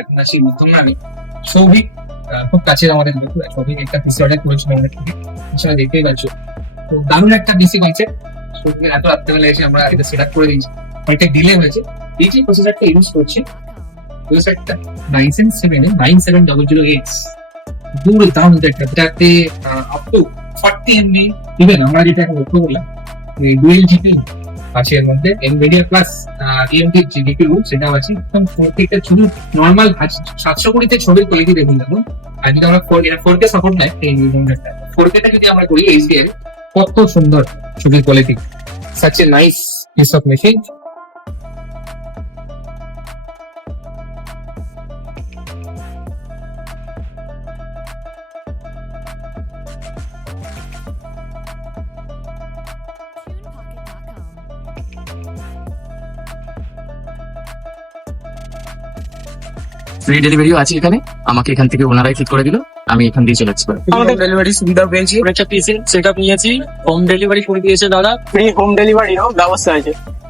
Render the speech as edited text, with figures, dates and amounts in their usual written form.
এখন আছি মধ্যমগ্রামে। সৌভিক খুব কাছের আমাদের বন্ধু। সৌভিক একটা পিসি অর্ডার করেছিল আমাদের থেকে, সেটা দেখতেই পাচ্ছ। তো দারুণ একটা পিসি কনসেপ্ট। সৌভিক এত রাত্রেবেলা এসে আমরা এটা সেট আপ করে দিয়েছি, অনেকটা ডিলে হয়েছে। এই যে প্রসেসরটা ইউজ করছি, প্রসেসরটা Ryzen 7 9700X, দুর্দান্ত একটা, যেটাতে আপ টু 40 MB, ইভেন আমরা যেটা লক্ষ্য করলাম ডুয়েল জিপিইউ আছে এর মধ্যে, এনভিডিয়া প্লাস AMD যে জিপিইউ সেটাও আছে। একদম প্রত্যেকটা ছবি নর্মাল 720 ছবির কোয়ালিটি দেখুন দেখুন। আর যদি আমরা 4K সাপোর্ট নেয়, এই 4K টা যদি আমরা করি HDR, কত সুন্দর ছবির quality. Such a nice piece of machine. Free ডেলিভারিও আছে এখানে, আমাকে এখান থেকে ওনারাই ঠিক করে দিল, আমি এখান দিয়ে চলে যাচ্ছি। আমাদের ডেলিভারি সুবিধা পেয়েছি, একটা পিসি সেটআপ নিয়েছি, হোম ডেলিভারি করে দিয়েছে দাদা, ফ্রি হোম ডেলিভারিরও ব্যবস্থা আছে।